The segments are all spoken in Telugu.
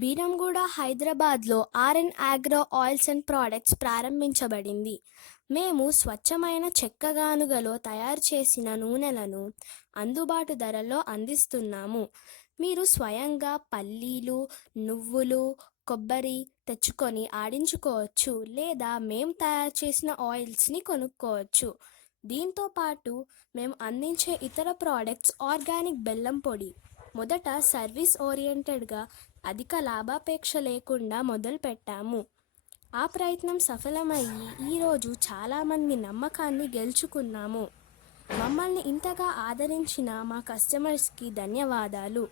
బీరంగూడ హైదరాబాద్లో RN agro oils and products ప్రారంభించబడింది. మేము స్వచ్ఛమైన చెక్కగానుగలో తయారు చేసిన నూనెలను అందుబాటు ధరల్లో అందిస్తున్నాము. మీరు స్వయంగా పల్లీలు, నువ్వులు, కొబ్బరి తెచ్చుకొని ఆడించుకోవచ్చు లేదా మేం తయారు చేసిన ఆయిల్స్ని కొనుక్కోవచ్చు. దీంతో పాటు మేము అందించే ఇతర ప్రోడక్ట్స్ ఆర్గానిక్ బెల్లం పొడి. మొదట సర్వీస్ ఓరియంటెడ్గా అధిక లాభాపేక్ష లేకుండా మొదలుపెట్టాము. ఆ ప్రయత్నం సఫలమయ్యి ఈరోజు చాలామంది నమ్మకాన్ని గెలుచుకున్నాము. మమ్మల్ని ఇంతగా ఆదరించిన మా కస్టమర్స్కి ధన్యవాదాలు.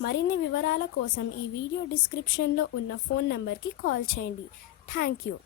మరిన్ని వివరాల కోసం ఈ వీడియో డిస్క్రిప్షన్లో ఉన్న ఫోన్ నెంబర్కి కాల్ చేయండి. Thank you.